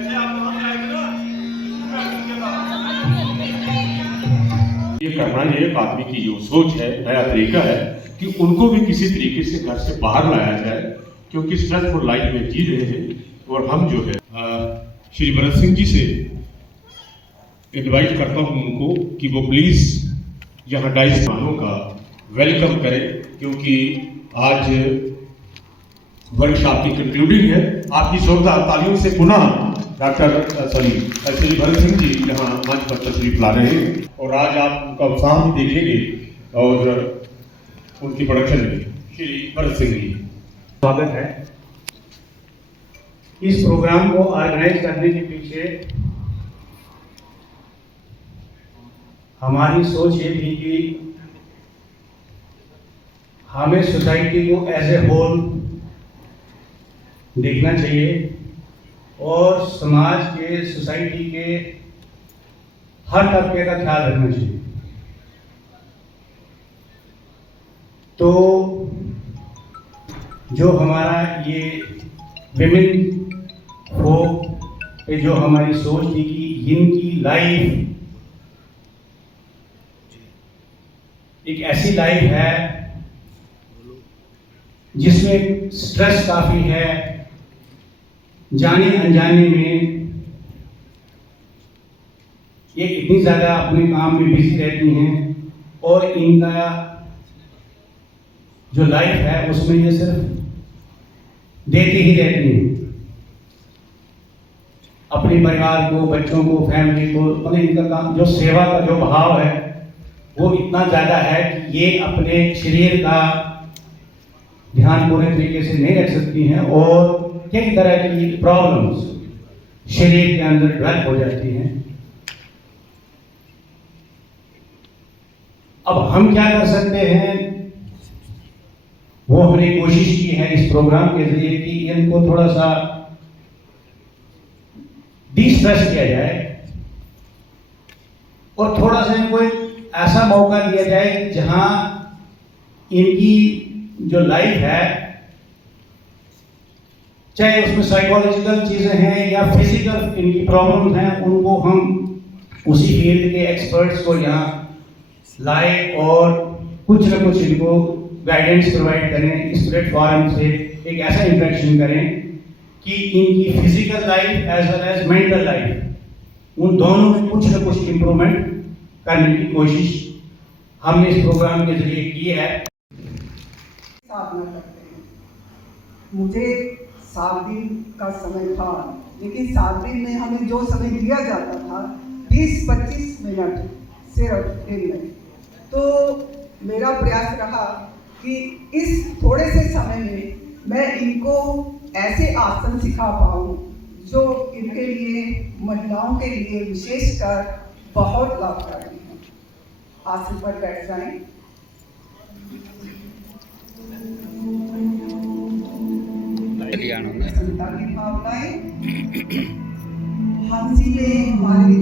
जैसे आप वहां से आएंगे ना, ये करना ये एक आदमी की जो सोच है, नया तरीका है कि उनको भी किसी तरीके से घर से बाहर लाया जाए, क्योंकि स्ट्रेसफुल लाइफ में जी रहे हैं। और हम जो है श्री भरत सिंह जी से इनवाइट करता हूं उनको कि वो प्लीज यहाँ 2.5 मेहमानों का वेलकम करें, क्योंकि आज वर्कशॉप की कंक्लूडिंग है। आपकी जोरदार तालियों से पुनः श्री भरत सिंह जी यहाँ मंच पर तशरीफ ला रहे हैं, और आज आप उनका उत्साह भी देखेंगे और उनकी प्रोडक्शन में श्री भरत सिंह जी स्वागत है। इस प्रोग्राम को ऑर्गेनाइज करने के पीछे हमारी सोच ये थी कि हमें सोसाइटी को एज ए होल देखना चाहिए और समाज के, सोसाइटी के हर तबके का ख्याल रखना चाहिए। तो जो हमारा ये विमेन फोक पे जो हमारी सोच थी कि इनकी लाइफ एक ऐसी लाइफ है जिसमें स्ट्रेस काफी है, जाने अनजाने में ये इतनी ज़्यादा अपने काम में बिजी रहती हैं, और इनका जो लाइफ है उसमें ये सिर्फ देती ही रहती हैं अपने परिवार को, बच्चों को, फैमिली को। मतलब इनका काम, जो सेवा का जो भाव है वो इतना ज़्यादा है कि ये अपने शरीर का ध्यान पूरे तरीके से नहीं रख सकती हैं, और कई तरह की प्रॉब्लम्स शरीर के अंदर डेवलप हो जाती हैं। अब हम क्या कर सकते हैं, वो हमने कोशिश की है इस प्रोग्राम के जरिए कि इनको थोड़ा सा डिस्ट्रेस किया जाए और थोड़ा सा इनको एक ऐसा मौका दिया जाए जहां इनकी जो लाइफ है, चाहे उसमें साइकोलॉजिकल चीजें हैं या फिजिकल इनकी प्रॉब्लम्स हैं, उनको हम उसी फील्ड के एक्सपर्ट्स को यहाँ लाए और कुछ न कुछ इनको गाइडेंस प्रोवाइड करें। इस प्लेटफॉर्म से एक ऐसा इंटरेक्शन करें कि इनकी physical life as well as mental life, उन दोनों में कुछ न कुछ इम्प्रूवमेंट करने की कोशिश हमने इस प्रोग्राम के जरिए की है। साधना करते हैं। मुझे 7 दिन का समय था, लेकिन 7 दिन में हमें जो समय दिया जाता था 20-25 मिनट सिर्फ दिन में। तो मेरा प्रयास रहा कि इस थोड़े से समय में मैं इनको ऐसे आसन सिखा पाऊँ जो इनके लिए, महिलाओं के लिए विशेषकर बहुत लाभकारी है। आसन पर बैठ जाएं। चिंता की भावनाएं हंसीले हमारे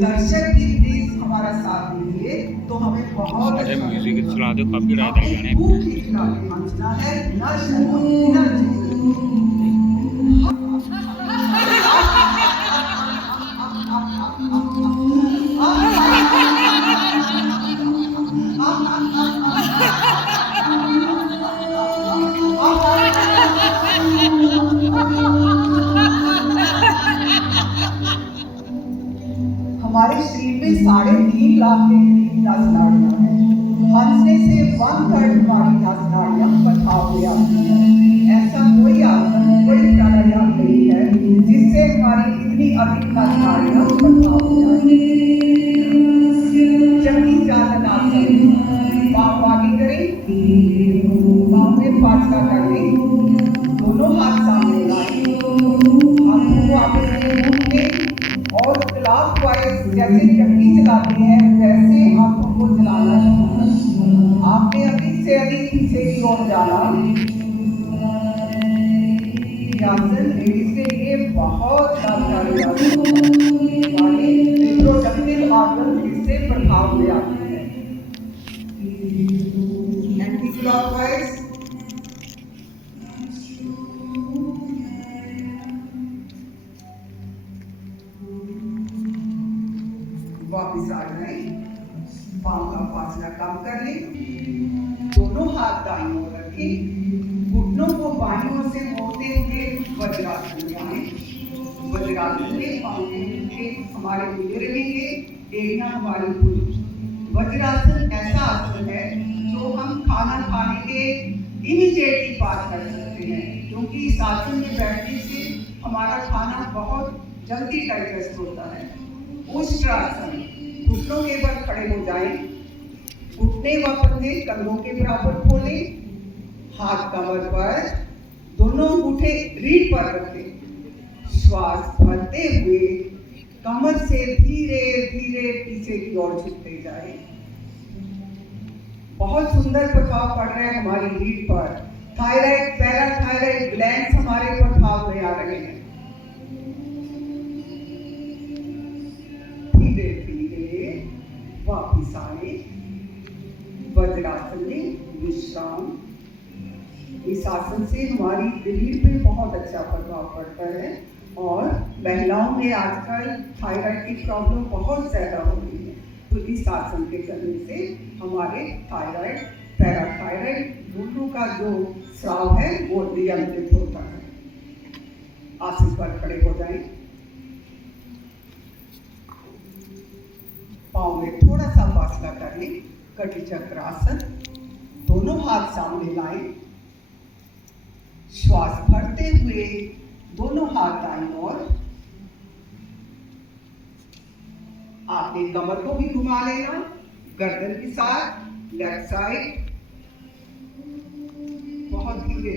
दर्शक भी प्लीज हमारा साथ दीजिए, तो हमें बहुत अच्छा म्यूजिक सुना दो, कॉपीराइट आ जाने। हंसना है, ना शर्म ना हमारे शरीर में 3.5 लाख के करीब नस नाड़ियां हैं। हंसने से 1/3 हमारी नस नाड़ियां पथाव में आती हैं। ऐसा कोई आसन, कोई प्राणायाम नहीं है जिससे हमारी इतनी अधिक नस नाड़ियां पथाव में आए। चक्की चालन आसन, पाँव आगे करें, पाँव में फासला कर लें, दोनों हाथ सामने लाएं, हाथों को आपस में घूमने और क्लॉकवाइज जैसे चक्की चलाते हैं वैसे हाथों को चलाना चाहिए। आपने अधिक से अधिक पीछे की ओर जाना। आसन लेडीज के लिए बहुत लाभकारी आसन है, यानी रिप्रोडक्टिव ऑर्गन इससे प्रभाव में आते हैं। एंटी क्लॉकवाइज, वापिस आ जाए, पाँव का फासला कम कर ले, दोनों हाथ दाईं ओर रखें, घुटनों को बाईं ओर से मोड़ते हुए वज्रासन में आए। वज्रासन में पाँव के मुट्ठे हमारे मिले रहेंगे, एड़ियां हमारी खुली। वज्रासन ऐसा आसन है जो हम खाना खाने के इमीडिएटली पास कर सकते हैं, क्योंकि इस आसन में बैठने से हमारा खाना बहुत जल्दी डाइजेस्ट होता है। उष्ट्रासन, घुटनों के बल खड़े हो जाएं, घुटने व कंधे कंधों के बराबर खोलें, हाथ कमर पर, दोनों अंगूठे रीढ़ पर रखें। श्वास भरते हुए कमर से धीरे धीरे पीछे की ओर झुकते जाएं। बहुत सुंदर प्रभाव पड़ रहा है हमारी रीढ़ पर। थायराइड, पैराथायराइड ग्लैंड्स हमारे प्रभाव में आ रहे हैं। धीरे धीरे वापिस आए, वज्रासन में विश्राम। इस आसन से हमारी रीढ़ पे बहुत अच्छा प्रभाव पड़ता है और महिलाओं में आजकल थायराइड की प्रॉब्लम बहुत ज्यादा हो रही है, तो इस आसन के करने से हमारे थायराइड, पैराथायराइड दोनों का जो स्राव है वो नियंत्रित होता है। आसन पर खड़े हो जाएं, पाँव में थोड़ा सा फासला कर लें, कटी चक्र आसन। दोनों हाथ सामने लाएं, श्वास भरते हुए दोनों हाथ दाईं ओर। आपने कमर को भी घुमा लेना, गर्दन के साथ, लेफ्ट साइड। बहुत धीरे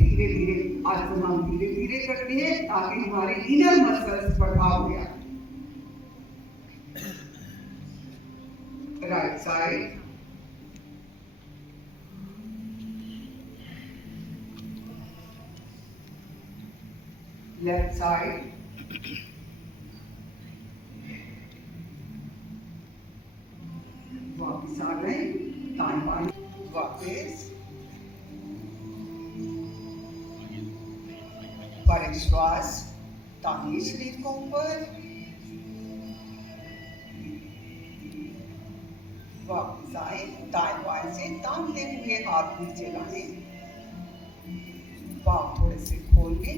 धीरे आसन हम धीरे धीरे करते हैं ताकि हमारे इनर मसल्स प्रभाव में आए। राइट साइड, लेफ्ट साइड, वापिस आ गए, दाएं बाएं, वापिस। पर श्वास तानिए शरीर को ऊपर, वापिस आए, दाएं बाएं से तानते हुए हाथ नीचे लाए, पाँव थोड़े से खोल के।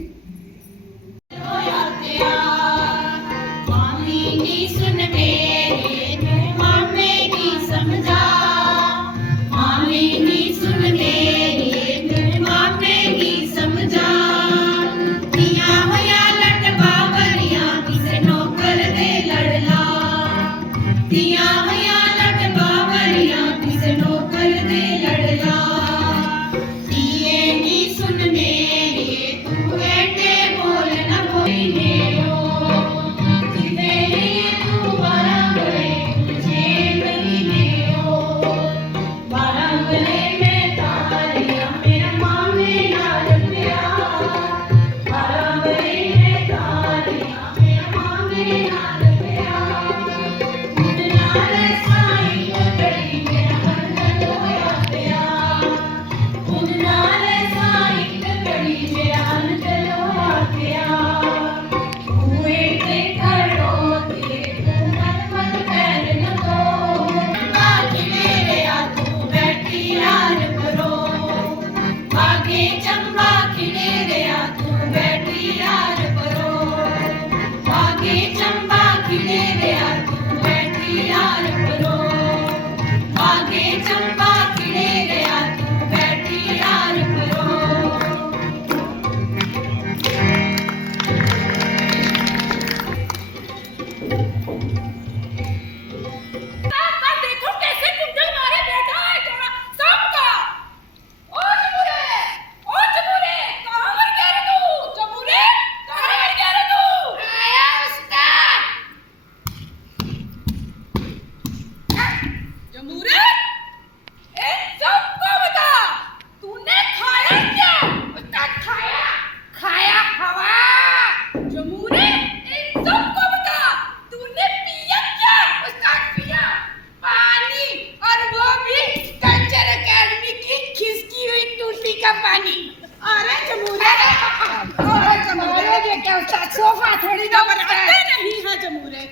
सोफा थोड़ी ना बनाते नहीं है जमूरे।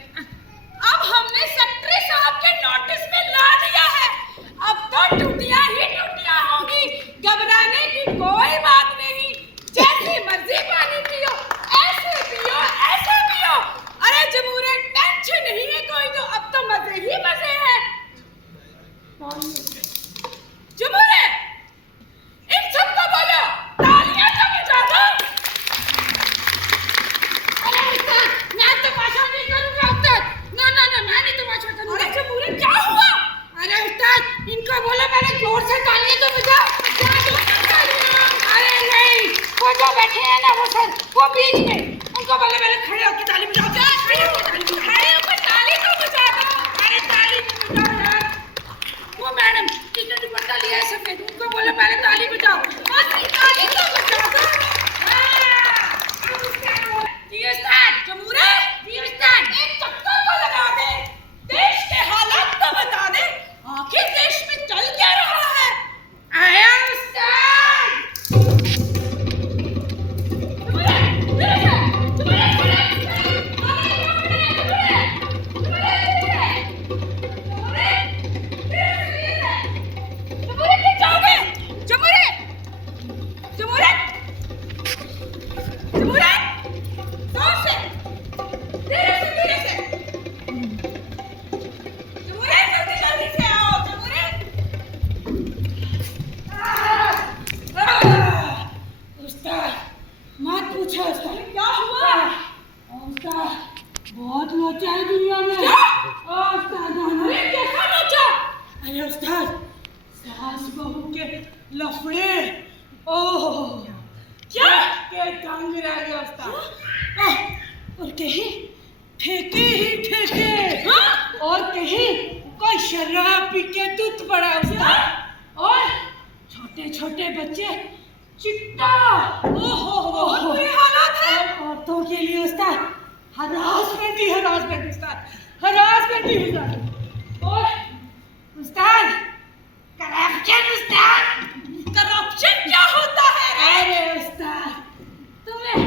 अब हमने वो बीच में उनको बोले पहले खड़े होकर ताली बजाओ, खड़े होकर ताली तो बजाओ। अरे ताली बजाओ यार। वो मैडम जिसने दुपट्टा लिया है सफेद, उनको बोले पहले ताली बजाओ, ताली तो बजाओ। एक चक्कर को लगा दे, देश के हालात तो बता दे, आखिर देश में चल क्या रहा है। आया उस्ताद। बहुत लोचा है दुनिया में। अरे कैसा लोचा? अरे उस्ताद, सास बहू के लफड़े, ओह क्या के तंग रह गया उस्ताद। और कहीं ठेके ही ठेके, और कहीं कोई शराब पी के दूध पड़ा उस्ताद, और छोटे छोटे बच्चे चिट्टा। ओहो बहुत बुरे हालात है। औरतों के लिए उस्ताद हरासमेंट ही उस्ताद, हरासमेंट ही उस्ताद। और उस्ताद करप्शन क्या होता है? अरे उस्ताद तुम्हें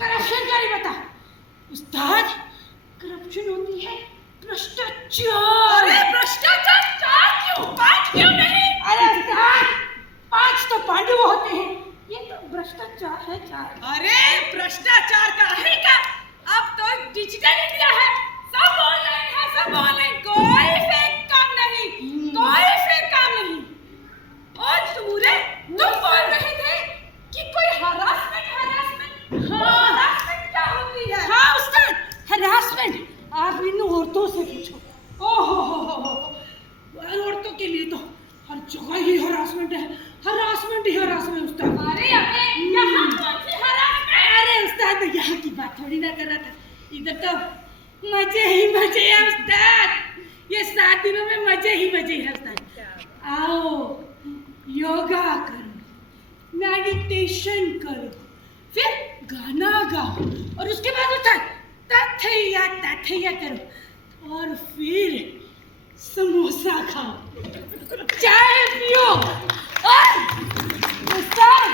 करप्शन क्या नहीं पता? उस्ताद करप्शन होती है भ्रष्टाचार। अरे भ्रष्टाचार 4 क्यों 5 क्यों नहीं? अरे उस्ताद 5 तो पांडव होते हैं, ये तो भ्रष्टाचार है 4। अरे भ्रष्टाचार का है क्या? अब तो डिजिटल इंडिया है, सब ऑनलाइन है, सब ऑनलाइन, कोई फेक काम नहीं, कोई फेक काम नहीं। और तुम बोल रहे थे कि कोई हरासमेंट क्या होती है? हाँ उस्ताद, हरासमेंट आप इन औरतों से पूछो। ओहो औरतों के लिए तो हर जगह ही हरासमेंट है, हरासमेंट उस्ताद। अरे यहाँ कौन सी हरासमेंट? अरे उस्ताद यहाँ की बात थोड़ी ना कर रहा था, इधर तो मजे ही मजे हैं उस्ताद। ये 7 दिनों में मजे ही मजे हैं उस्ताद। आओ योगा करो, मेडिटेशन करो, फिर गाना गाओ, और उसके बाद उस्ताद तथैया करो, और फिर समोसा खाओ, चाय पियो, और उस्ताद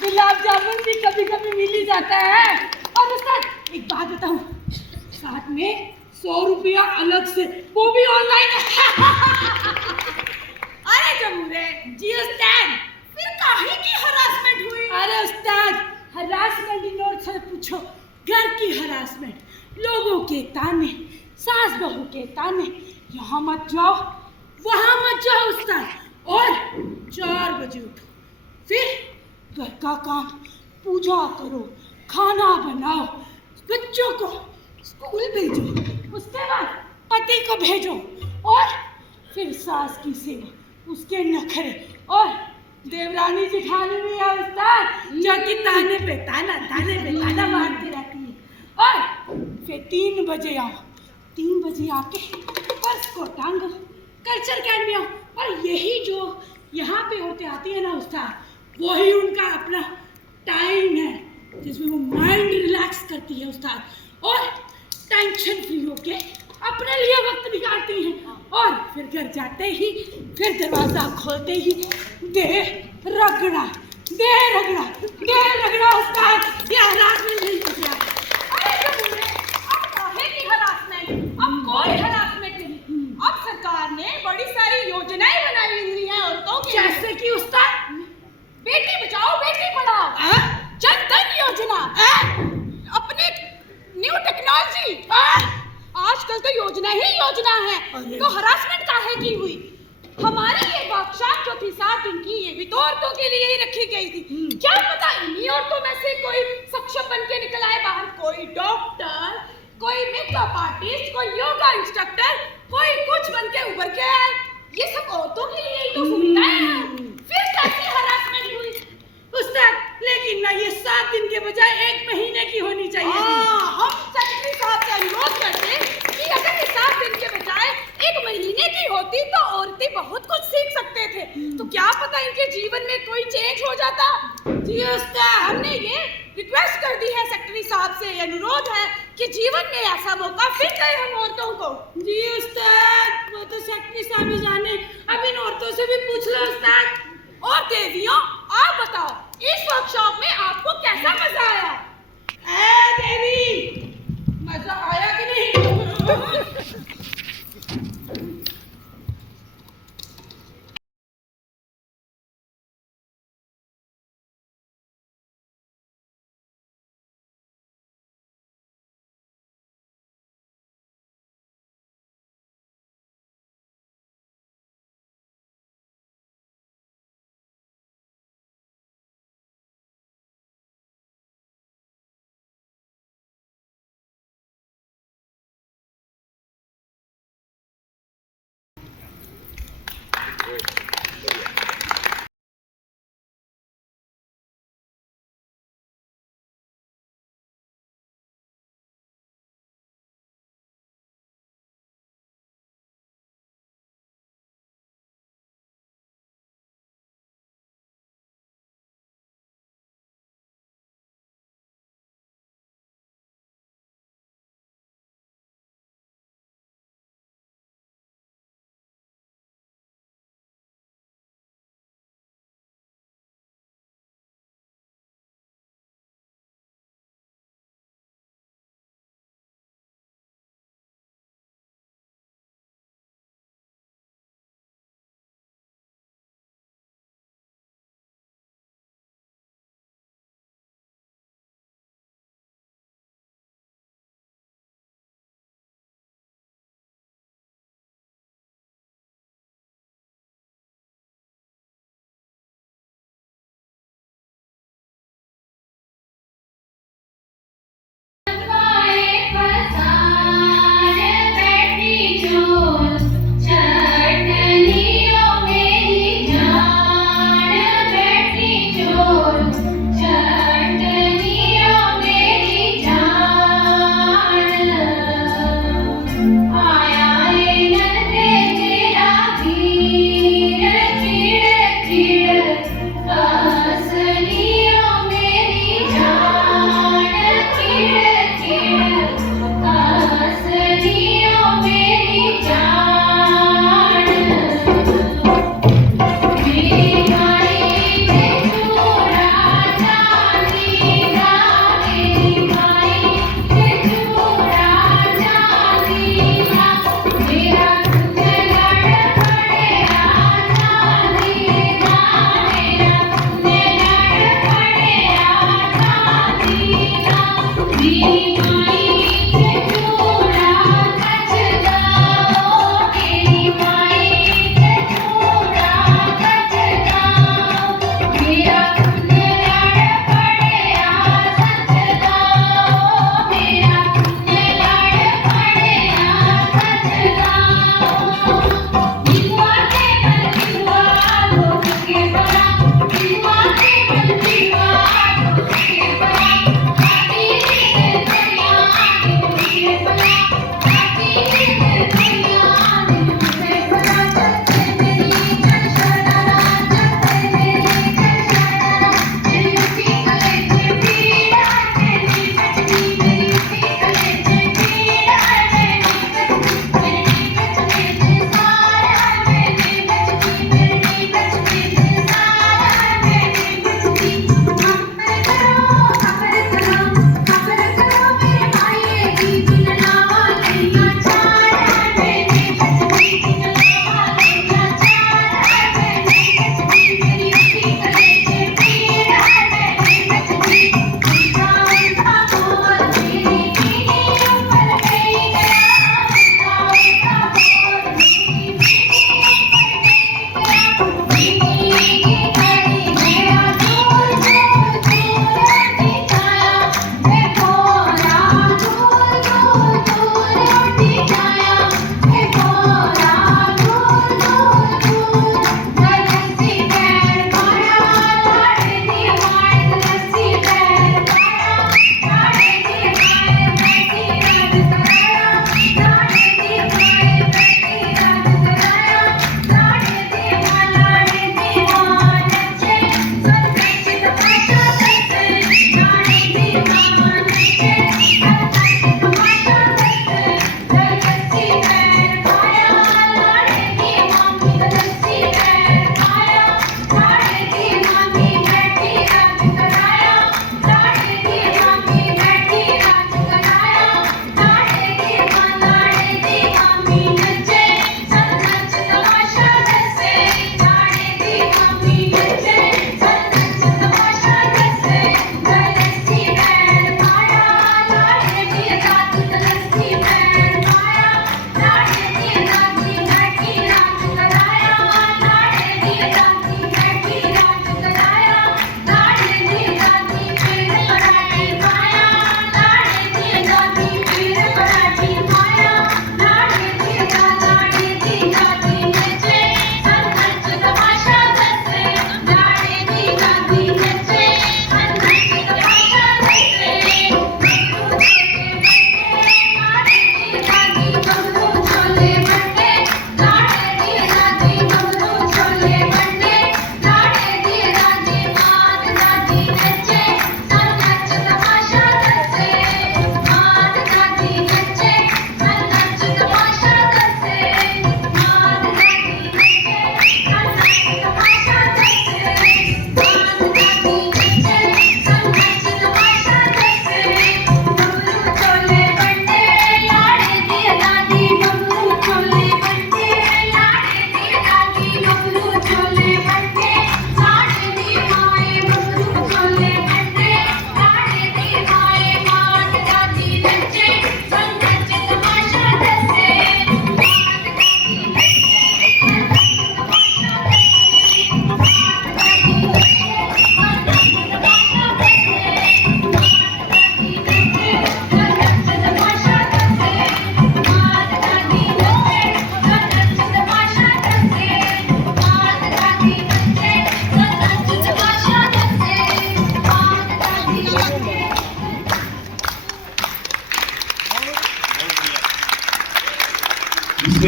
गुलाब जामुन भी कभी कभी मिल ही जाता है। और उस्ताद एक बात बताऊं, साथ में 100 रुपया अलग से, वो भी ऑनलाइन है। अरे जमूरे जी उस्ताद, फिर काहे की हरासमेंट हुई? अरे उस्ताद हरासमेंट इन और से पूछो, घर की हरासमेंट, लोगों के ताने, सास बहू के ताने, यहाँ मत जाओ वहाँ मत जाओ उस्ताद, और 4 बजे उठो, फिर घर का काम, पूजा करो, खाना बनाओ, बच्चों को स्कूल भेजो, उसके बाद पति को भेजो, और फिर सास की सेवा, उसके नखरे, और देवरानी जेठानी भी है उस्ताद, जो कि ताने पे ताना मारती रहती है। और फिर 3 बजे आओ, 3 बजे आके पर्स को टांगो, कल्चर अकेडमी आओ, और यही जो यहाँ पे औरतें आती है ना उस्ताद, वही उनका अपना टाइम है जिसमें वो माइंड रिलैक्स करती है उस्ताद, और टेंशन फ्री होके अपने लिए वक्त निकालती हैं। और फिर घर जाते ही, फिर दरवाजा खोलते ही दे रगड़ा उस्ताद, ये हरासमेंट नहीं कर रहा। अरे अब काहे की हरासमेंट? अब कोई हरासमेंट नहीं। अब सरकार ने बड़ी सारी योजनाएं बनाई हुई हैं औरतों के, जैसे कि उस्ताद बेटी बचाओ बेटी पढ़ाओ, जन धन योजना, अपने न्यू टेक्नोलॉजी, आजकल तो योजना ही योजना है। तो हरासमेंट काहे की हुई? हमारी ये वर्कशॉप जो थी 7 दिन की, ये भी तो औरतों के लिए ही रखी गई थी। क्या पता इन्हीं औरतों में से कोई सक्षम बन के निकल आए बाहर, कोई डॉक्टर, कोई मेकअप आर्टिस्ट, कोई योगा इंस्ट्रक्टर, कोई कुछ बन के उभर के आए। ये सब औरतों के लिए ही तो सुविधाएं हैं। फिर कैसी हरासमेंट हुई उस्ताद? लेकिन लेकिन ना ये 7 दिन के बजाय 1 महीने की होनी चाहिए थी। हम सेक्रेटरी साहब से अनुरोध करते कि अगर ये 7 दिन के बजाय 1 महीने की होती तो औरतें बहुत कुछ सीख सकते थे। तो क्या पता इनके जीवन में कोई चेंज हो जाता। जी उस्ताद, हमने ये रिक्वेस्ट कर दी है सेक्रेटरी साहब से, ये अनुरोध है कि जीवन में ऐसा मौका फिर दे हम औरतों को। जी उस्ताद, वो तो सेक्रेटरी साहब ही जाने, अब इन औरतों से भी पूछ लो उस्ताद। और देवियों, आप बताओ इस वर्कशॉप में आपको कैसा मजा आया? ए देवी, मजा आया कि नहीं?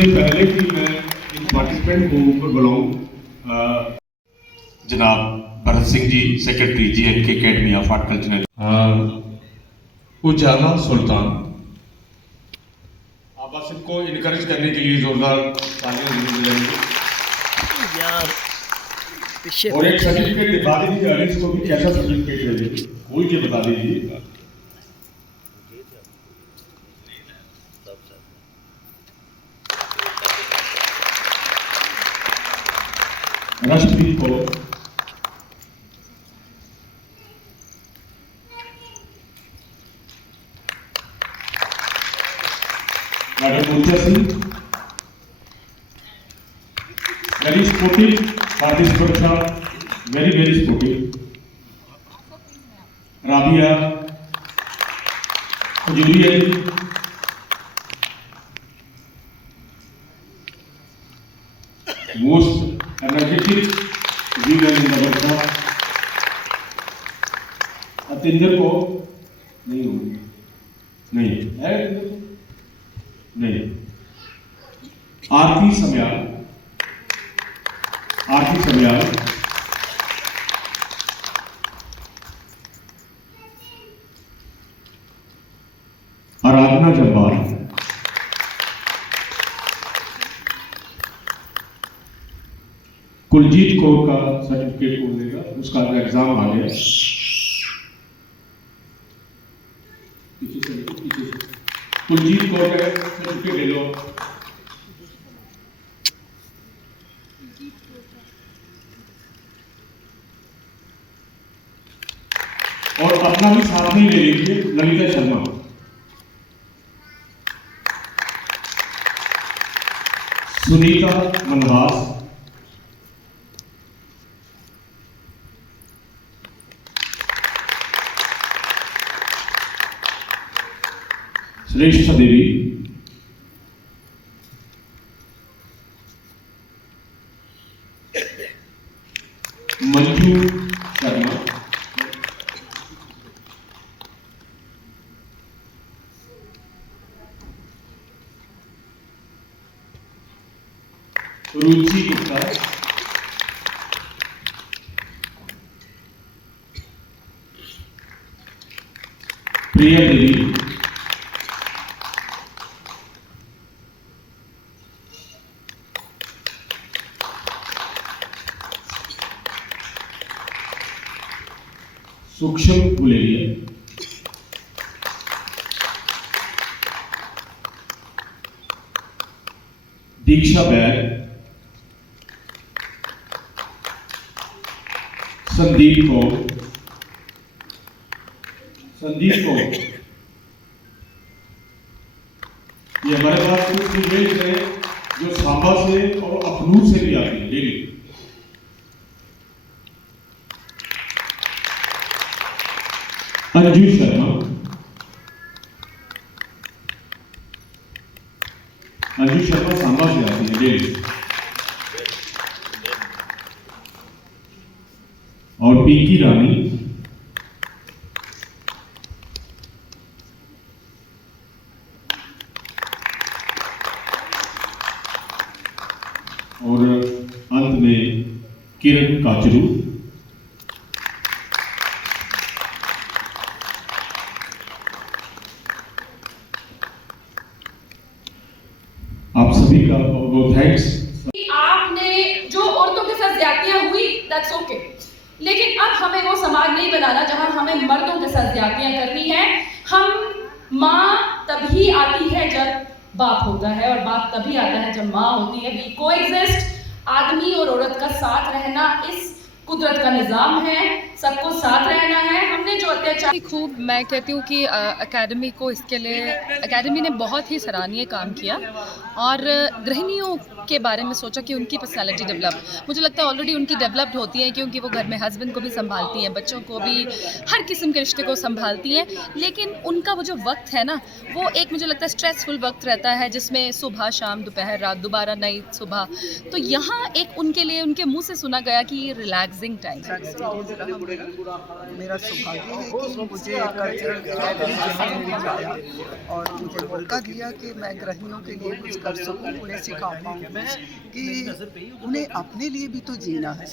इससे पहले कि मैं इन पार्टिसिपेंट को ऊपर बुलाऊं, जनाब Bharat Singh ji, secretary JNK academy of art cultural, Ujala Sultan, आप बस इनको इनकरेज करने के लिए जोरदार तालियां बजाएंगे। और एक सर्टिफिकेट दिखा दीजिए, अरेंज को भी कैसा सर्टिफिकेट दे दीजिए, खोल के बता दीजिए। रशप्रीत को, madam Urja Singh, very sportive participant था, very sportive. Rabia Khajuria ji, most energetic women in the world. Atinder को नहीं हो, नहीं है, नहीं। आरती समयाल, आराधना जब्बार, कुलजीत कौर का सर्टिफिकेट कौन देगा, उसका एग्जाम आ गया। पीछे से कुलजीत कौर का सर्टिफिकेट ले लो। और अपना भी साथ में ले लीजिए, ललिता शर्मा, सुनीता मनवास, श्रेष्ठ देवी, मंजू शर्मा, रुचि गुप्ता, प्रिया देवी, सूक्ष्म बुलेरिया, दीक्षा बैग, संदीप कौर, ये हमारे पास कुछ फीमेल्स हैं जो सांबा से और अखनूर से भी आती है डेली। अंजू शर्मा, सांबा से आती है डेली। और पीकी रानी, और अंत में किरण काचरू। आप सभी का बहुत थैंक्स। आपने जो औरतों के साथ ज्यादतियां हुई, दैट्स ओके, लेकिन अब हमें वो समाज नहीं बनाना जहां हमें मर्दों के साथ ज्यादतियां करनी है। हम माँ तभी आती है जब बाप होता है, और बाप तभी आता है जब माँ होती है। वी कोएग्जिस्ट, आदमी और औरत का साथ रहना इस कुदरत का निज़ाम है, सबको साथ रहना है। हमने जो अत्याचार खूब, मैं कहती हूँ कि एकेडमी को इसके लिए, एकेडमी ने बहुत ही सराहनीय काम किया, और गृहिणियों के बारे में सोचा कि उनकी पर्सनालिटी डेवलप, मुझे लगता है ऑलरेडी उनकी डेवलप्ड होती है, क्योंकि वो घर में हस्बैंड को भी संभालती हैं, बच्चों को भी, हर किस्म के रिश्ते को संभालती हैं। लेकिन उनका वो जो वक्त है ना, वो एक मुझे लगता है स्ट्रेसफुल वक्त रहता है, जिसमें सुबह शाम दोपहर रात दोबारा नई सुबह। तो यहाँ एक उनके लिए उनके मुंह से सुना गया कि ये रिलैक्सिंग टाइम है। मेरा सौभाग्य है कि मुझे कल्चरल एकेडमी में बुलाया और मुझे मौका दिया कि मैं गृहिणियों के लिए कुछ कर सकूं, उन्हें सिखा पाऊँ कि उन्हें अपने लिए भी तो जीना है।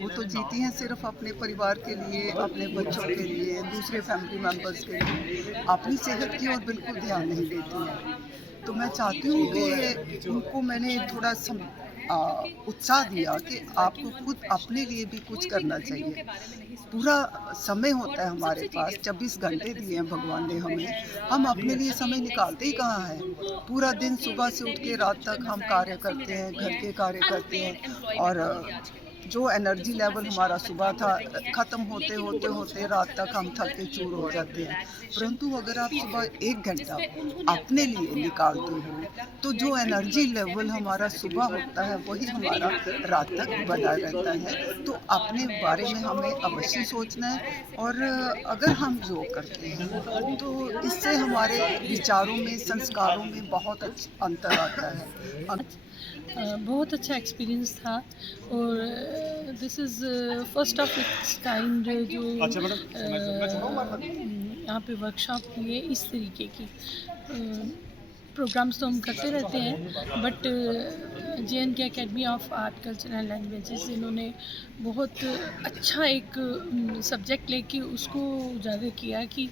वो तो जीती हैं सिर्फ अपने परिवार के लिए, अपने बच्चों के लिए, दूसरे फैमिली मेम्बर्स के लिए, अपनी सेहत की ओर बिल्कुल ध्यान नहीं देती हैं। तो मैं चाहती हूँ कि उनको मैंने थोड़ा उत्साह दिया कि आपको खुद अपने लिए भी कुछ करना चाहिए। पूरा समय होता है हमारे पास, 24 घंटे दिए हैं भगवान ने हमें, हम अपने लिए समय निकालते ही कहाँ हैं। पूरा दिन सुबह से उठ के रात तक हम कार्य करते हैं, घर के कार्य करते हैं, और जो एनर्जी लेवल हमारा सुबह था ख़त्म होते होते होते रात तक हम थक के चूर हो जाते हैं। परंतु अगर आप सुबह 1 घंटा अपने लिए निकालते हो तो जो एनर्जी लेवल हमारा सुबह होता है वही हमारा रात तक बना रहता है। तो अपने बारे में हमें अवश्य सोचना है, और अगर हम योग करते हैं तो इससे हमारे विचारों में, संस्कारों में बहुत अच्छा अंतर आता है। बहुत अच्छा एक्सपीरियंस था, और this is first of its kind जो यहाँ पे वर्कशॉप हुई है इस तरीके की। प्रोग्राम्स तो हम करते रहते हैं, but JNK academy of art culture and languages, इन्होंने बहुत अच्छा एक सब्जेक्ट लेके उसको उजागर किया कि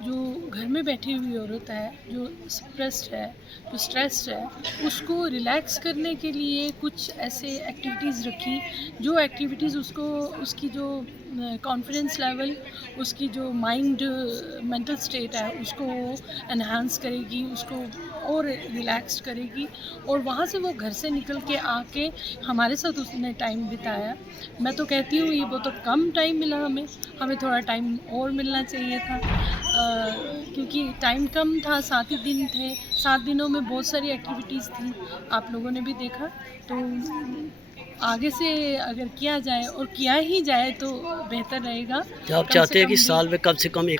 जो घर में बैठी हुई औरत है, जो सप्रेस्ड है, जो स्ट्रेस्ड है, उसको रिलैक्स करने के लिए कुछ ऐसे एक्टिविटीज़ रखी, जो एक्टिविटीज़ उसको उसकी जो कॉन्फिडेंस लेवल, उसकी जो माइंड मेंटल स्टेट है उसको एनहांस करेगी, उसको और रिलैक्स करेगी। और वहाँ से वो घर से निकल के आके हमारे साथ उसने टाइम बिताया। मैं तो कहती हूँ ये वो तो कम टाइम मिला हमें थोड़ा टाइम और मिलना चाहिए था, क्योंकि टाइम कम था, 7 ही दिन थे, 7 दिनों में बहुत सारी एक्टिविटीज़ थी, आप लोगों ने भी देखा। तो आगे से अगर किया जाए और किया ही जाए तो बेहतर रहेगा। क्या आप चाहते हैं कि साल में कम से कम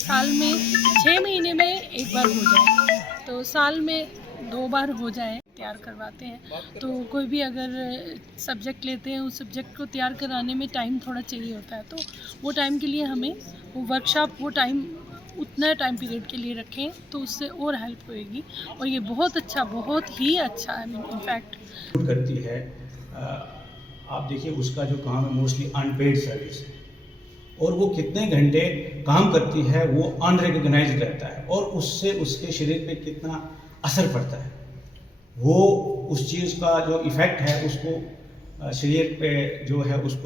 साल में 6 महीने में एक बार हो जाए, तो साल में 2 बार हो जाए। तैयार करवाते हैं तो कोई भी अगर सब्जेक्ट लेते हैं, उस सब्जेक्ट को तैयार कराने में टाइम थोड़ा चाहिए होता है, तो वो टाइम के लिए हमें वो वर्कशॉप, वो टाइम उतना टाइम पीरियड के लिए रखें तो उससे और हेल्प होएगी। और ये बहुत अच्छा, बहुत ही अच्छा है, इनफैक्ट करती है। आप देखिए उसका जो काम है मोस्टली अनपेड सर्विस, और वो कितने घंटे काम करती है वो अनरिकग्नाइज्ड रहता है, और उससे उसके शरीर पे कितना असर पड़ता है, वो उस चीज़ का जो इफ़ेक्ट है उसको शरीर पे जो है उसको